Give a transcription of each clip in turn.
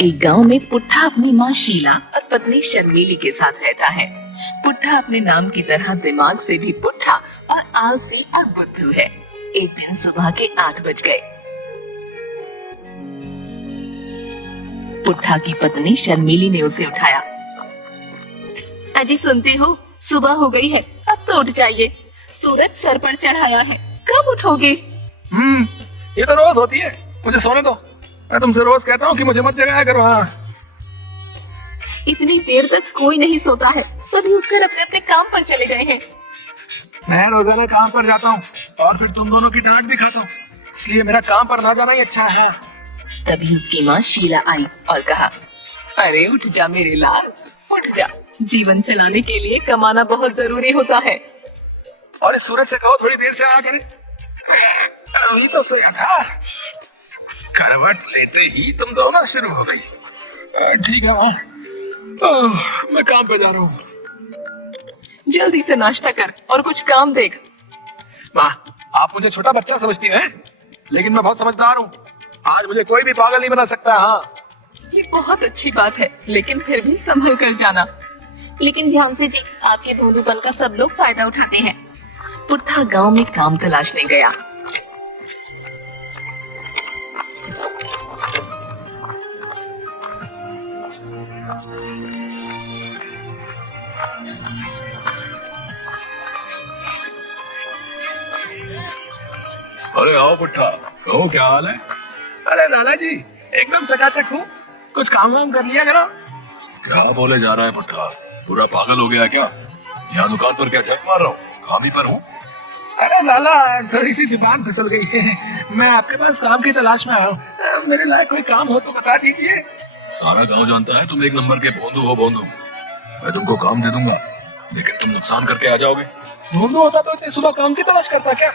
एक गांव में पुट्ठा अपनी माँ शीला और पत्नी शर्मीली के साथ रहता है। पुट्ठा अपने नाम की तरह दिमाग से भी पुट्ठा और आलसी और बुद्धू है। एक दिन सुबह के 8 बज गए। पुट्ठा की पत्नी शर्मीली ने उसे उठाया। अजी सुनते हो, सुबह हो गई है, अब तो उठ जाइए। सूरज सर पर चढ़ाया है, कब उठोगे? ये तो रोज होती है, मुझे सोने दो। मैं तुमसे रोज कहता हूँ कि मुझे मत जगाया करो। हाँ, इतनी देर तक कोई नहीं सोता है, सभी उठकर अपने अपने काम पर चले गए हैं। मैं रोजाना काम पर जाता हूँ और फिर तुम दोनों की डांट भी खाता हूँ, इसलिए मेरा काम पर ना जाना ही अच्छा है। तभी उसकी माँ शीला आई और कहा, अरे उठ जा मेरे लाल, उठ जा। जीवन चलाने के लिए कमाना बहुत जरूरी होता है। और इस सूरज से कहो थोड़ी देर से आया करे। अभी तो सोया था। करवट लेते ही तुम दोनों शुरू हो गई। ठीक है माँ, मैं काम पे जा रहा हूँ। जल्दी से नाश्ता कर और कुछ काम देख। माँ, आप मुझे छोटा बच्चा समझती हैं, लेकिन मैं बहुत समझदार हूँ। आज मुझे कोई भी पागल नहीं बना सकता। हाँ, ये बहुत अच्छी बात है, लेकिन फिर भी संभल कर जाना। लेकिन ध्यान से जी, आपके भोंदूपन का सब लोग फायदा उठाते हैं। पुट्ठा गांव में काम तलाशने गया। अरे आओ पुट्ठा, कहो क्या हाल है? अरे नाना जी, एकदम चकाचक हूँ। कुछ काम वाम कर लिया करो। क्या बोले जा रहा है पुट्ठा, पूरा पागल हो गया क्या? यहाँ दुकान पर क्या झक मार रहा हूँ, काम ही पर हूँ। अरे लाला, थोड़ी सी जुबान फिसल गई है। मैं आपके पास काम की तलाश में आया हूँ। मेरे लायक कोई काम हो तो बता दीजिए। सारा गांव जानता है तुम एक नंबर के भोंदू हो। भोंदू, मैं तुमको काम दे दूंगा, लेकिन तुम नुकसान करके आ जाओगे। भोंदू होता तो इतनी सुबह काम की तलाश करता क्या?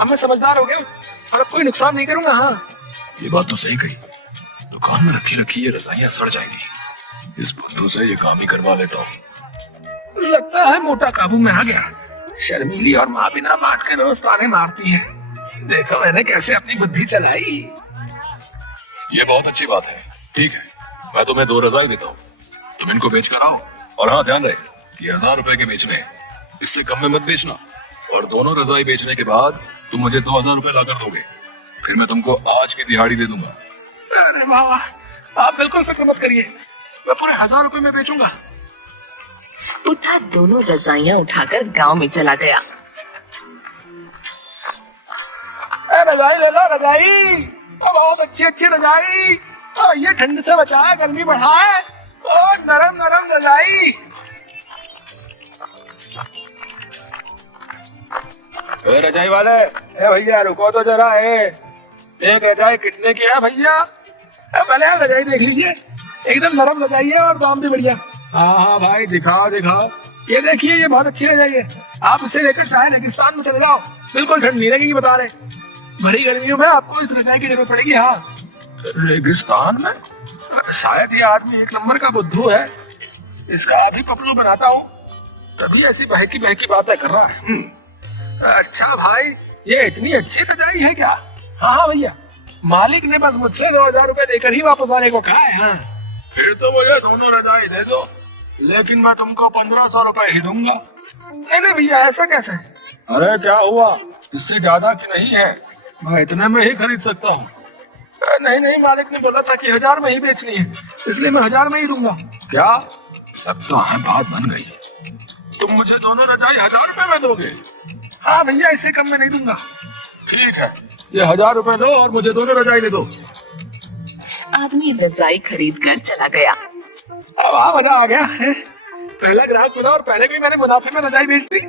अब मैं समझदार हो गया और अब कोई नुकसान नहीं करूंगा। हाँ, ये बात तो सही कही। दुकान में रखी रखी ये रजाइयां सड़ जाएंगी। इस बुद्धू से ये काम ही करवा लेता हूँ। लगता है मोटा काबू में आ गया। शर्मीली और माँ बिना बात के रोज ताने मारती है। देखो मैंने कैसे अपनी बुद्धि चलाई। ये बहुत अच्छी बात है। ठीक है, मैं तुम्हें 2 रजाई देता हूँ, तुम इनको बेच कर आओ। और हाँ, ध्यान रहे कि 1000 रुपए के बेचने, इससे कम में मत बेचना। और दोनों रजाई बेचने के बाद तुम मुझे 2000 रुपए लाकर दोगे, फिर मैं तुमको आज की दिहाड़ी दे दूंगा। अरे वाह, आप बिल्कुल फिक्र मत करिए, मैं पूरे 1000 रुपए में बेचूंगा। पुट्ठा दोनों रजाइयां उठाकर गांव में चला गया। रजाई ले लो, रजाई बहुत अच्छी अच्छी रजाई। ये ठंड से बचाए, गर्मी बढ़ाए। नरम नरम रजाई। रजाई वाले, ए भैया रुको तो जरा। एक रजाई कितने की है भैया? पहले आप रजाई देख लीजिए, एकदम नरम रजाई है और दाम भी बढ़िया। हाँ हाँ भाई, दिखाओ दिखाओ। ये देखिए, ये बहुत अच्छी रजाई है। आप इसे लेकर चाहे रेगिस्तान में चले जाओ, बिल्कुल ठंड नहीं लगेगी, बता रहे। भरी गर्मियों में आपको इस रजाई की जरूरत पड़ेगी। हाँ, रेगिस्तान में? शायद ये आदमी एक नंबर का बुद्धू है। इसका अभी पपलू बनाता हूँ, तभी ऐसी बहकी बहकी बातें कर रहा है। अच्छा भाई, ये इतनी अच्छी रजाई है क्या? हाँ हाँ भैया, मालिक ने बस मुझसे 2000 रुपए देकर ही वापस आने को कहा है। हाँ, फिर तो मुझे दोनों रजाई दे दो, लेकिन मैं तुमको 1500 रुपए ही दूंगा। नहीं भैया, ऐसा कैसे? अरे क्या हुआ, इससे ज्यादा की नहीं है, मैं इतने में ही खरीद सकता हूँ। नहीं, मालिक ने बोला था कि 1000 में ही बेचनी है, इसलिए मैं 1000 में ही दूंगा। क्या? अब तो है, बात बन गई। तुम मुझे दोनों रजाई 1000 रुपए में दोगे? हाँ भैया, इससे कम में नहीं दूंगा। ठीक है, ये 1000 रुपए दो और मुझे दोनों रजाई दे दो। आदमी रजाई खरीद कर चला गया। अब मजा आ गया है। पहला ग्राहक मिला और पहले भी मैंने मुनाफे में रजाई बेच दी।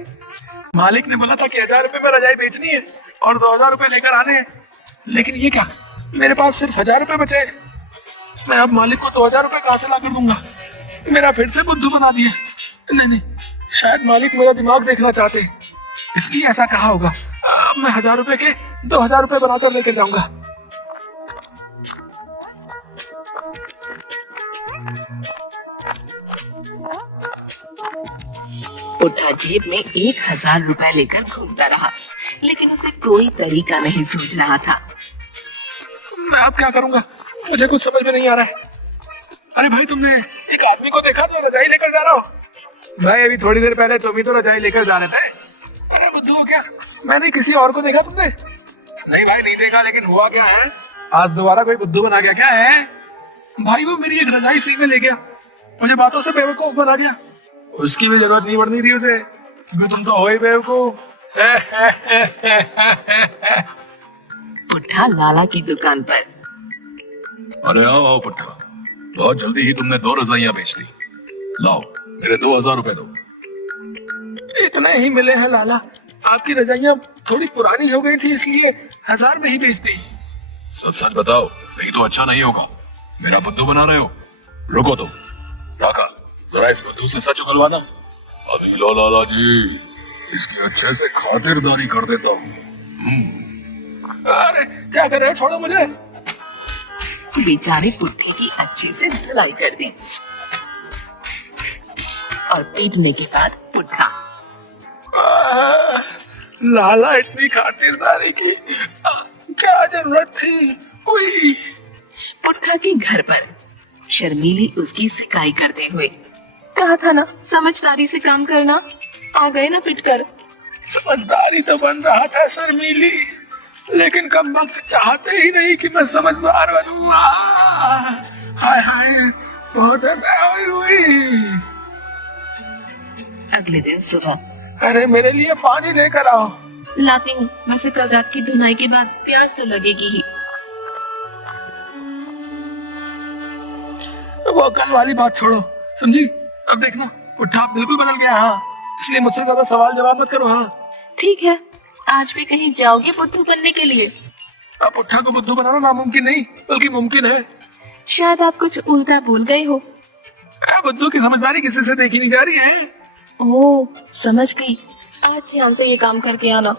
मालिक ने बोला था कि 1000 रुपए में रजाई बेचनी है और 2000 रुपए लेकर आने हैं, लेकिन ये क्या, मेरे पास सिर्फ 1000 रुपए बचे। मैं अब मालिक को 2000 रुपए कहाँ से लाकर दूंगा? मेरा फिर से बुद्धू बना दिया। नहीं, शायद मालिक मेरा दिमाग देखना चाहते हैं, इसलिए ऐसा कहा होगा। अब मैं 1000 रुपए के 2000 रुपए बनाकर लेकर जाऊंगा। पुट्ठा जेब में 1000 रुपए लेकर घूमता रहा, लेकिन उसे कोई तरीका नहीं सूझ रहा था। मैं अब क्या करूंगा, मुझे कुछ समझ में नहीं आ रहा है। अरे भाई तुमने एक आदमी को देखा तो रजाई लेकर जा रहा हो? भाई अभी थोड़ी देर पहले तुम ही तो रजाई लेकर जा रहे थे। अरे बुद्धू हो क्या? मैंने किसी और को देखा तुमने? नहीं भाई नहीं देखा, लेकिन हुआ क्या है, आज दोबारा कोई बुद्धू बना गया क्या है? भाई वो मेरी एक रजाई फ्री में ले गया, मुझे बातों से बेवकूफ बना दिया। उसकी भी जरूरत नहीं पड़नी थी उसे, क्योंकि तुम तो हो ही बेवकूफ। पुट्ठा लाला की दुकान पर। अरे आओ आओ पुट्ठा, बहुत जल्दी ही तुमने 2 रजाइयां बेच दी। लाओ मेरे 2000 रुपए दो। इतने ही मिले हैं लाला, आपकी रजाइयां थोड़ी पुरानी हो गई थी इसलिए 1000 में ही बेच दी। सच सच बताओ, नहीं तो अच्छा नहीं होगा, मेरा बुद्धू बना रहे हो। रुको तुम राका, जरा इस बुद्धू से सच उगलवाना। अभी लो लाला जी, इसकी अच्छे से खातिरदारी कर देता हूँ। अरे क्या कर रहे हो, छोड़ो मुझे। बेचारे पुट्ठे की अच्छे से धुलाई कर दी और पीटने के बाद पुट्ठा। लाला इतनी खातिरदारी की क्या जरूरत थी? कोई पुट्ठा के घर पर शर्मीली उसकी सिकाई करते हुए। कहा था ना समझदारी से काम करना, आ गए ना पिटकर। समझदारी तो बन रहा था शर्मीली, लेकिन कम वक्त चाहते ही नहीं कि मैं समझदार बनूं। हाय हाय बहुत दया हुई। अगले दिन सुबह। अरे मेरे लिए पानी लेकर आओ। लाती हूँ, वैसे कल रात की धुनाई के बाद प्यास तो लगेगी ही। वो कल वाली बात छोड़ो, समझी? अब देखना पुट्ठा बिल्कुल बदल गया। हाँ, इसलिए मुझसे ज्यादा सवाल जवाब मत करो। हाँ ठीक है, आज भी कहीं जाओगे बुद्धू बनने के लिए? अब पुट्ठा को बुद्धू बनाना नामुमकिन नहीं बल्कि मुमकिन है। शायद आप कुछ उल्टा भूल गए हो। बुद्धू की समझदारी किसी से देखी नहीं जा रही है। ओह समझ गई, आज ध्यान से ये काम करके आना।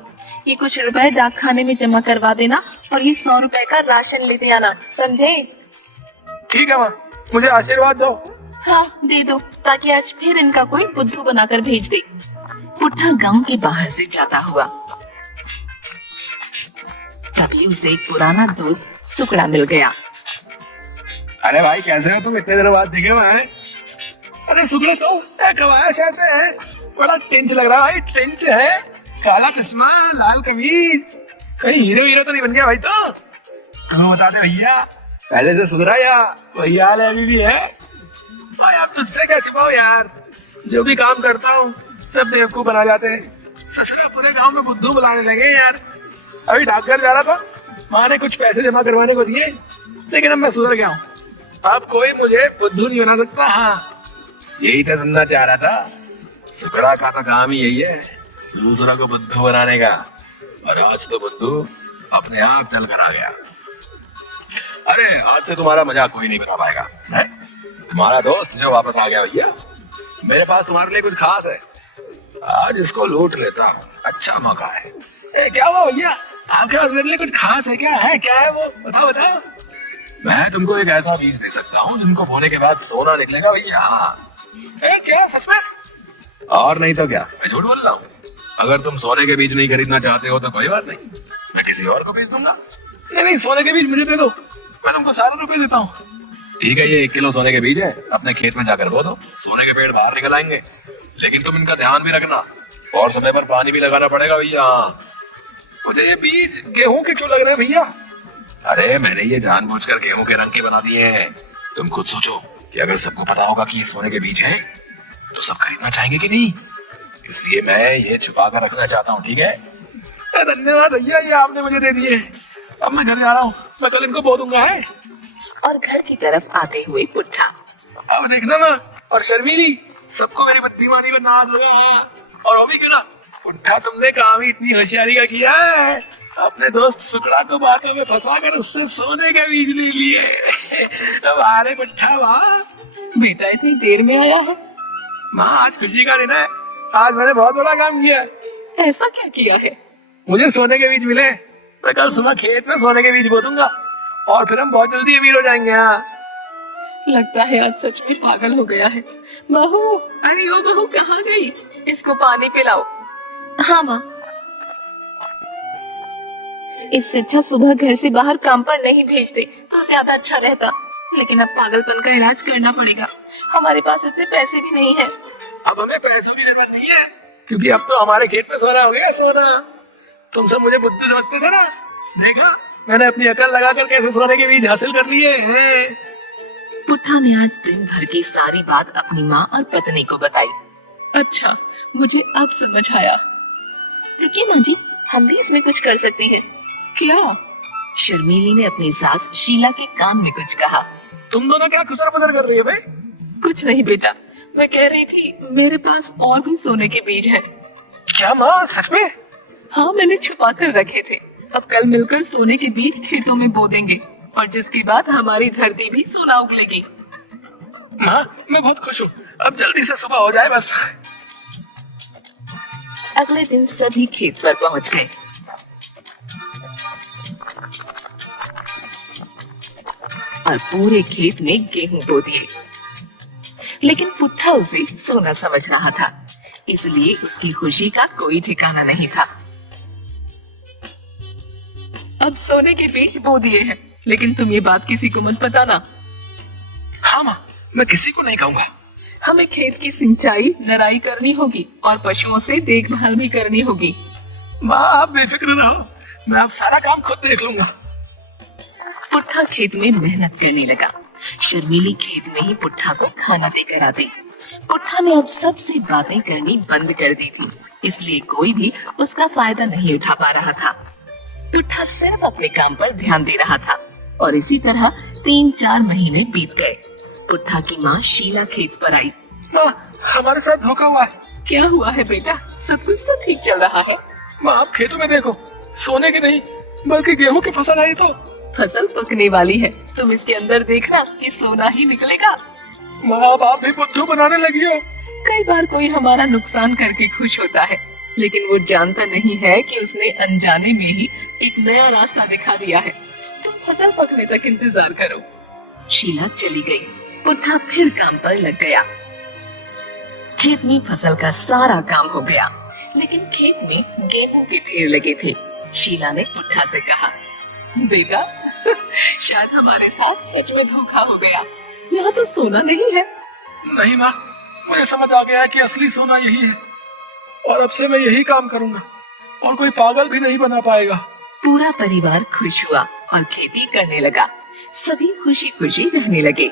ये कुछ रुपए डाक खाने में जमा करवा देना और ये 100 रुपए का राशन लेते आना, समझे? ठीक है माँ, मुझे आशीर्वाद दो। हाँ दे दो, ताकि आज फिर इनका कोई बुद्धू बनाकर भेज दे। पुट्ठा गांव के बाहर से जाता हुआ। तभी उसे एक पुराना दोस्त सुकड़ा मिल गया। अरे भाई कैसे हो तुम, इतने देर बाद दिखे हुए हैं? अरे सुकड़े तो कमाया से है, बड़ा टेंच लग रहा है भाई। टेंच है, काला चश्मा, लाल कमीज, कहीं हीरो हीरो तो नहीं बन गया भाई? तो तुम्हें बता दे भैया, पहले से सुधरा या वही हाल है अभी भी है? भाई आप तुझसे क्या छुपाओ यार, जो भी काम करता हूँ सब बेवकूफ बना जाते हैं। ससुरा पूरे गांव में बुद्धू बुलाने लगे यार। अभी डाकघर जा रहा था, माँ ने कुछ पैसे जमा करवाने को दिए, लेकिन अब मैं सुधर गया हूँ। अब कोई मुझे बुद्धू नहीं बना सकता। हाँ यही तो सुनना चाह रहा था, सुकड़ा का तो काम ही यही है, दूसरा को बुद्धू बनाने का। और आज तो बुद्धू अपने आप चल कर आ गया। अरे आज से तुम्हारा मजाक कोई नहीं बना पाएगा है? तुम्हारा दोस्त जो वापस आ गया भैया, मेरे पास तुम्हारे लिए कुछ खास है, आज इसको लूट लेता हूँ। अच्छा मौका है। क्या हुआ भैया, आपके पास मेरे लिए कुछ खास है? क्या है, क्या है वो, बताओ बताओ। मैं तुमको एक ऐसा बीज दे सकता हूँ जिनको बोने के बाद सोना निकलेगा भैया। क्या सच में? और नहीं तो क्या, मैं झूठ बोल रहा हूँ? अगर तुम सोने के बीज नहीं खरीदना चाहते हो तो कोई बात नहीं, मैं किसी और को बेच दूंगा। नहीं सोने के बीज मुझे दे दो, मैं तुमको सारे रुपए देता हूँ। ठीक है, ये 1 किलो सोने के बीज है, अपने खेत में जाकर बो दो, सोने के पेड़ बाहर निकल आएंगे। लेकिन तुम इनका ध्यान भी रखना और समय पर पानी भी लगाना पड़ेगा भैया। मुझे ये बीज गेहूं के क्यों लग रहे हैं भैया? अरे मैंने ये जानबूझकर गेहूं के रंग के बना दिए हैं। तुम खुद सोचो कि अगर सबको पता होगा कि ये सोने के बीज है तो सब खरीदना चाहेंगे कि नहीं, इसलिए मैं ये छुपा कर रखना चाहता हूँ। ठीक है? धन्यवाद भैया, ये आपने मुझे दे दिए। अब मैं घर जा रहा हूँ, मैं कल इनको बो दूंगा है। और घर की तरफ आते हुए पुट्ठा। अब देखना ना, और शर्मीली सबको मेरी बुद्धिमानी पर नाज हो गया है। और वो भी क्या ना पुट्ठा, तुमने काम ही इतनी होशियारी का किया है, अपने दोस्त सुकड़ा को बातों में फंसाकर उससे सोने के बीज ले लिए। अरे पुट्ठा वाह, बेटा इतनी देर में आया है। माँ आज खुशी का दिन है, आज मैंने बहुत बड़ा काम किया है। ऐसा क्या किया है? मुझे सोने के बीज मिले, मैं कल सुबह खेत में सोने के बीज बो दूंगा और फिर हम बहुत जल्दी अमीर हो जाएंगे। हाँ लगता है आज सच में पागल हो गया है। बहू, अरे ओ बहू कहाँ गई? इसको पानी पिलाओ। हाँ माँ। इससे अच्छा सुबह घर से बाहर काम पर नहीं भेजते तो ज्यादा अच्छा रहता। लेकिन अब पागलपन का इलाज करना पड़ेगा। हमारे पास इतने पैसे भी नहीं है। अब हमें पैसों की जरूरत नहीं है, क्योंकि अब तो हमारे खेत में सोना हो गया सोना। तुम सब मुझे बुद्धू समझते थे ना, देखा मैंने अपनी अकल लगाकर कैसे सोने के बीज हासिल कर लिए हैं। पुट्ठा ने आज दिन भर की सारी बात अपनी माँ और पत्नी को बताई। अच्छा, मुझे अब समझ आया। रुकिए माँ जी, हम भी इसमें कुछ कर सकती है। क्या? शर्मीली ने अपनी सास शीला के कान में कुछ कहा। तुम दोनों क्या खुसर पुसर कर रही हो भाई? कुछ नहीं बेटा, मैं कह रही थी मेरे पास और भी सोने के बीज हैं। क्या माँ, सच में? हाँ, मैंने छुपा कर रखे थे। अब कल मिलकर सोने के बीज खेतों में बो देंगे और जिसके बाद हमारी धरती भी सोना उगलेगी। माँ, मैं बहुत खुश हूँ। अब जल्दी से सुबह हो जाए बस। अगले दिन सभी खेत पर पहुँच गए। और पूरे खेत में गेहूं बो दिए। लेकिन पुट्ठा उसे सोना समझ रहा था, इसलिए उसकी खुशी का कोई ठिकाना नहीं था। अब सोने के बीज बो दिए हैं, लेकिन तुम ये बात किसी को मत बताना। हाँ माँ, मैं किसी को नहीं कहूँगा। हमें खेत की सिंचाई, नराई करनी होगी और पशुओं से देखभाल भी करनी होगी। माँ, आप बेफिक्र रहो, मैं अब सारा काम खुद देख लूंगा। पुट्ठा खेत में मेहनत करने लगा। शर्मीली खेत में ही पुट्ठा को खाना देकर आती। पुट्ठा ने अब सबसे बातें करनी बंद कर दी थी, इसलिए कोई भी उसका फायदा नहीं उठा पा रहा था। पुट्ठा सिर्फ अपने काम पर ध्यान दे रहा था और इसी तरह 3-4 महीने बीत गए। पुट्ठा की माँ शीला खेत पर आई। माँ, हमारे साथ धोखा हुआ है। क्या हुआ है बेटा? सब कुछ तो ठीक चल रहा है। माँ, आप खेतों में देखो, सोने की नहीं बल्कि गेहूं की फसल आई। तो फसल पकने वाली है, तुम इसके अंदर देखना कि सोना ही निकलेगा। माँ, अब आप भी बुद्धू बनाने लगी हो। कई बार कोई हमारा नुकसान करके खुश होता है, लेकिन वो जानता नहीं है कि उसने अनजाने में ही एक नया रास्ता दिखा दिया है। तुम फसल पकने तक इंतजार करो। शीला चली गई। पुट्ठा फिर काम पर लग गया। खेत में फसल का सारा काम हो गया, लेकिन खेत में गेहूं के ढेर लगे थे। शीला ने पुट्ठा से कहा, बेटा शायद हमारे साथ सच में धोखा हो गया। यहाँ तो सोना नहीं है। नहीं माँ, मुझे समझ आ गया है कि असली सोना यही है और अब से मैं यही काम करूंगा और कोई पागल भी नहीं बना पाएगा। पूरा परिवार खुश हुआ और खेती करने लगा। सभी खुशी खुशी रहने लगे।